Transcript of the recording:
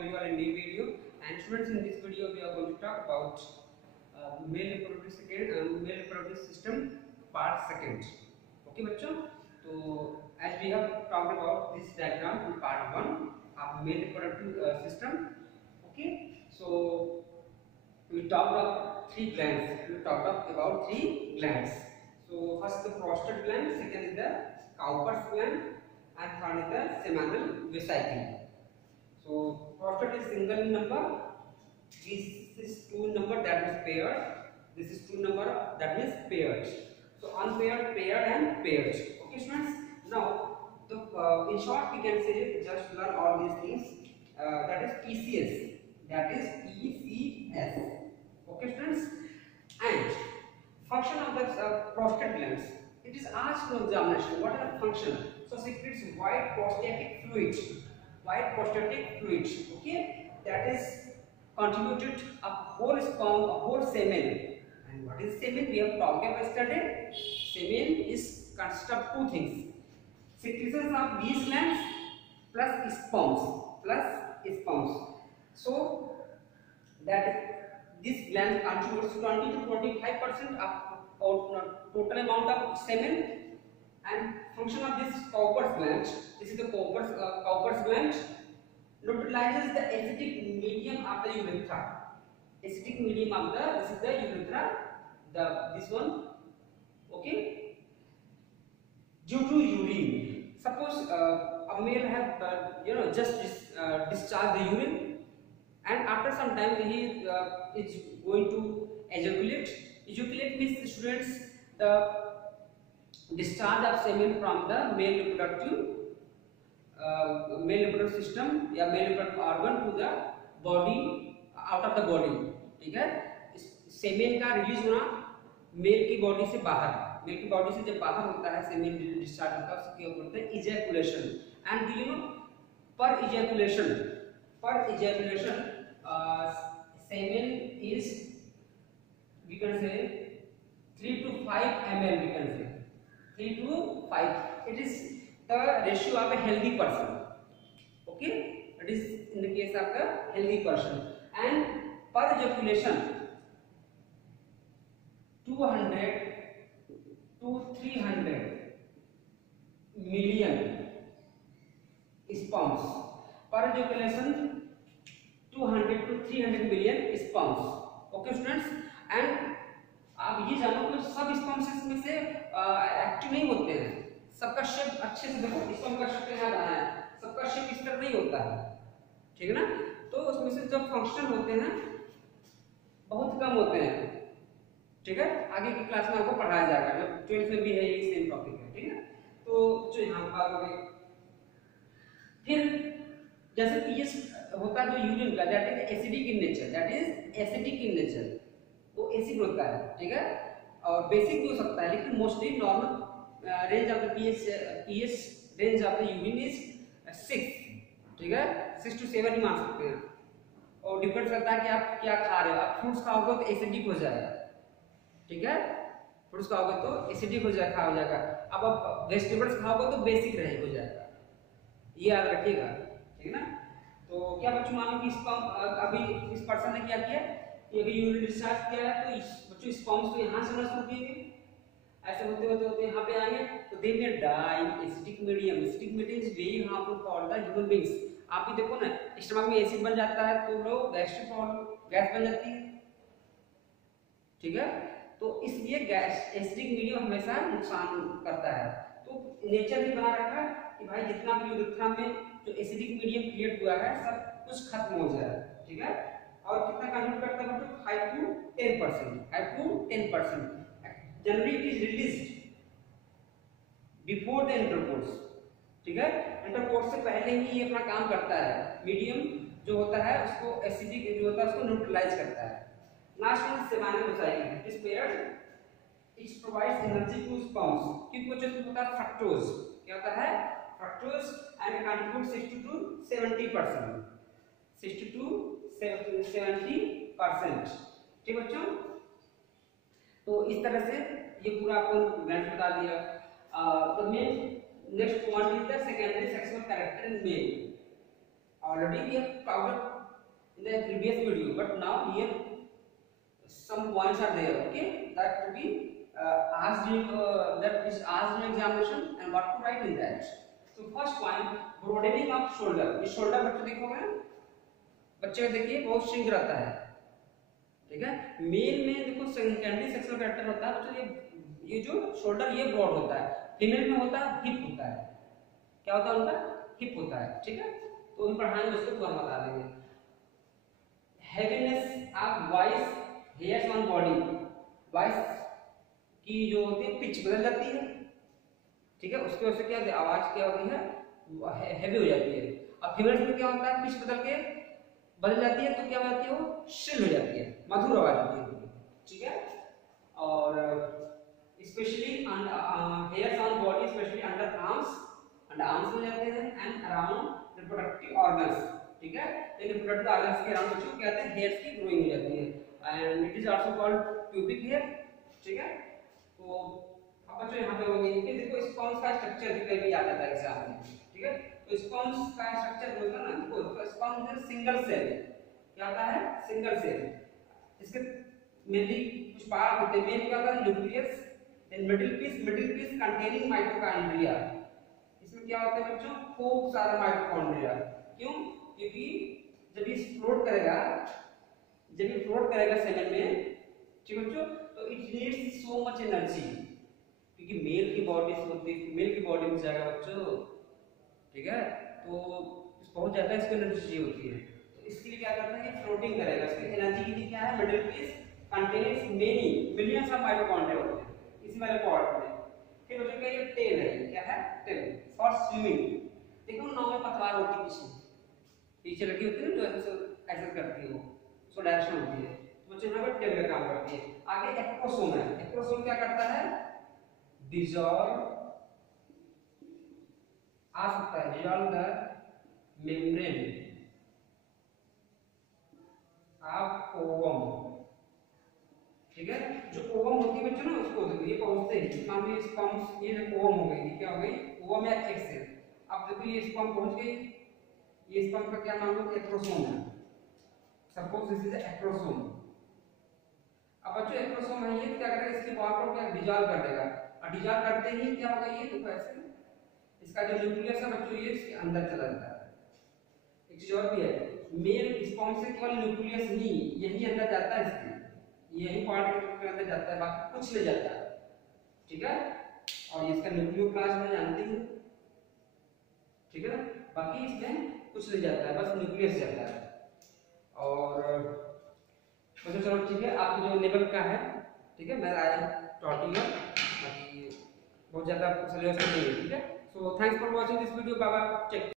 welcome you all in new video. And students, in this video we are going to talk about male reproductive system part second. Okay बच्चों, तो as we have talked about this diagram in part 1 of male reproductive system. Okay, so we talked about three glands. We talked about three glands. So first the prostate gland, second is the Cowper's gland, and third is the seminal vesicle. So prostate is single in number, this is two in number, that means paired. This is two number, that means paired. So unpaired, paired, and paired. Okay, students. Now, the in short, we can say just learn all these things. That is PCS. That is PCS. Okay, students. And function of the prostate glands. It is asked in examination. What is the function? So secretes white prostatic fluid. White prostatic fluid. Okay, that is contributed a whole sperm, a whole semen. And what is semen? We have talked about yesterday. Semen is consist of two things: secretions of these glands plus sperms. So that this gland contributes 20 to 25% of total amount of semen. And function of this Cowper's gland, this is the Cowper's gland, neutralizes the acidic medium of the urethra. Acidic medium of this is the urethra, this one. Okay, due to urine. Suppose a male have just discharged the urine, and after some time he is going to ejaculate. Ejaculate means, students, the discharge of semen from the male reproductive system या male reproductive organ to the body, out of the body. ठीक है, semen का release होना mail की body से बाहर, mail की body से जब बाहर होता है सेमेन डिस्चार्ज होता है, उसको क्या बोलते हैं? इजैकुलेशन. एंड यू नो, पर ejaculation semen is, we can say 3 to 5 ml, we can say 3 to 5. It is the ratio of a healthy person. Okay, it is in the case of the healthy person. And per ejaculation 200 to 300 million sperms. Per ejaculation 200 to 300 million sperms. Okay, students. And आप ये जानो कि सब sperms में से active नहीं होते हैं. सबका शेप अच्छे से देखो, स्पर्म का शेप यहाँ बना है, सबका शेप इस तरह नहीं होता है. ठीक है ना? तो उसमें से जब फंक्शन होते हैं बहुत कम होते हैं. ठीक है, आगे की क्लास में आपको पढ़ाया जाएगा, जब 12th में भी है ये सेम टॉपिक है. ठीक है, तो जो यहाँ बात हो गई. फिर जैसे पीएच होता है जो यूरिन का, that is acidic in nature, वो एसिड होता है. ठीक है, और बेसिक भी हो सकता है, लेकिन mostly normal range of the pH range of the urine is 6. ठीक है, 6 to 7 ही मान सकते हैं. और डिपेंड करता है कि आप क्या खा रहे हो. आप फ्रूट्स खाओगे तो एसिडिक हो जाएगा. ठीक है, फ्रूट्स खाओगे तो एसिडिक हो जाएगा. अब आप वेजिटेबल्स खाओगे तो बेसिक हो जाएगा. ये याद रखिएगा. ठीक है ना? तो क्या बच्चों, मानो कि अभी इस पर्सन ने क्या किया, ये भी यूरिन डिस्चार्ज किया है, तो बच्चों स्पर्म्स तो यहाँ से होना शुरू किए, ऐसे होते यहाँ पे आएंगे, तो they may die acidic medium. Acidic medium is very harmful for the human beings. आप भी देखो ना, स्टमक में एसिड बन जाता है तो लोग गैस बन जाती है. ठीक है, तो इसलिए गैस एसिडिक मीडियम हमेशा नुकसान करता है. तो नेचर ने बना रखा कि भाई जितना भी यूरेथ्रा में जो एसिडिक मीडियम क्रिएट हुआ है सब कुछ खत्म हो जाए. ठीक है, और कितना कंट्रीब्यूट करता है बच्चों? 5 to 10%. Generally it is released before the intercourse. ठीक है, इंटरकोर्स से पहले ही ये अपना काम करता है. मीडियम जो होता है उसको एसिडिक जो होता है उसको न्यूट्रलाइज करता है. लास्ट में seminal vesicle, it is paired, it provides energy to sperms. क्योंकि बच्चों को होता है फ्रक्टोज. क्या होता है? Fructose. And contribute 60 to 70%. 60 to 70%. ठीक बच्चों, तो इस तरह से ये पूरा आपको ग्लैंड बता दिया. The main next point is the secondary sexual character in male. already we have covered in the previous video, but now here some points are there, okay, that to be asked in that is asked in examination and what to write in that. So first point, broadening of shoulder. ये shoulder बच्चे देखोगे ना, बच्चे का देखिए बहुत shrink रहता है, ठीक है। मेल में देखो सेकेंडरी सेक्सुअल कैरेक्टर होता है बच्चों, ये जो शोल्डर ये ब्रॉड होता है, फीमेल में होता है हिप होता है, क्या होता है उनका हिप होता है, ठीक है। तो हम पढ़ाएंगे उसको पूरा बता देंगे। Heaviness of voice, hairs on body, voice की जो होती है पिच बदल जाती है, ठीक है, उसकी वजह से क्या होती है, आवाज क्या होती है हैवी हो जाती है। अब फीमेल्स में क्या होता है, पिच बदल जाती है तो क्या हो जाती है, वो श्रिल हो जाती है, मधुर आवाज होती है, ठीक है। और specially hairs on body, specially under arms में जाते हैं एंड अराउंड रिप्रोडक्टिव ऑर्गन्स, ठीक है। तो रिप्रोडक्टिव ऑर्गन्स के अराउंड बच्चों क्या कहते हैं, हेयर्स की ग्रोइंग हो जाती है and it is also called pubic hair, ठीक है। तो अब बच्चों यहाँ पे होंगे कि देखो स्पॉन्ज का स्ट्रक्चर भी कभी आ जाता है एग्जाम में, ठीक है। तो स्पॉन्ज का स्ट्रक्चर होता है ना, देखो स्पॉन्ज में सिंगल सेल क्या होता है, सिंगल सेल, इसके मेनली कुछ पार्ट होते हैं, मेन क्या होता है nucleus, then middle piece containing mitochondria. इसमें क्या होता है बच्चों, खूब सारा माइटोकॉन्ड्रिया, क्यों, क्योंकि जब ये फ्लोट करेगा सेल में, ठीक है बच्चों, तो it needs so much energy, क्योंकि मेल की बॉडी से होती है, फीमेल की बॉडी में जाएगा बच्चों, ठीक है, तो बहुत ज्यादा इसको एनर्जी चाहिए होती है। तो इसके लिए क्या करता है, ये फ्लोटिंग करेगा, इसकी एनर्जी की क्या है, middle piece contains many millions of mitochondria होते हैं इसी वाले पार्ट में। फिर बच्चों का ये टेल है, क्या है, टेल फॉर स्विमिंग। देखो नाव में पतवार होती है, पीछे लगी होती है ना, जो ऐसे करती है, वो उसको डायरेक्शन होती है, तो बच्चों यहाँ पर टेल का काम करती है। आगे एक्रोसोम है, एक्रोसोम क्या करता है, डिसॉल्व आ सकता है, dissolve the membrane of ovum, ठीक है। जो ओवम होती है बच्चों ना, उसको देखो ये पहुंचते हैं, मान लो स्पर्म्स, ये ओवम हो गई, क्या हो गई, ओवम या एग सेल। अब देखो ये स्पर्म पहुंच गई, ये स्पर्म का क्या मान लो एक्रोसोम है, सपोज दिस इज एक्रोसोम। अब बच्चों एक्रोसोम है, ये क्या करेगा, इसके वॉल को क्या डिसॉल्व कर देगा, और डिसॉल्व करते ही क्या होगा, ये देखो ऐसे इसका जो न्यूक्लियस है बच्चों ये इसके अंदर चला जाता है। एक चीज और भी है, मेल स्पर्म से केवल न्यूक्लियस नहीं यही अंदर जाता है, इसके यही पार्ट के अंदर जाता है, बाकी कुछ नहीं जाता है, ठीक है। और इसका न्यूक्लियोप्लाज्म में जानते हैं, ठीक है ना, बाकी इसमें कुछ नहीं जाता है, बस न्यूक्लियस जाता है। और बच्चों चलो ठीक है, आपको जो लेवल का है, ठीक है, मैं आया टॉटी है, बाकी बहुत ज्यादा सिलेबस नहीं है, ठीक है। So thanks for watching this video, bye bye, take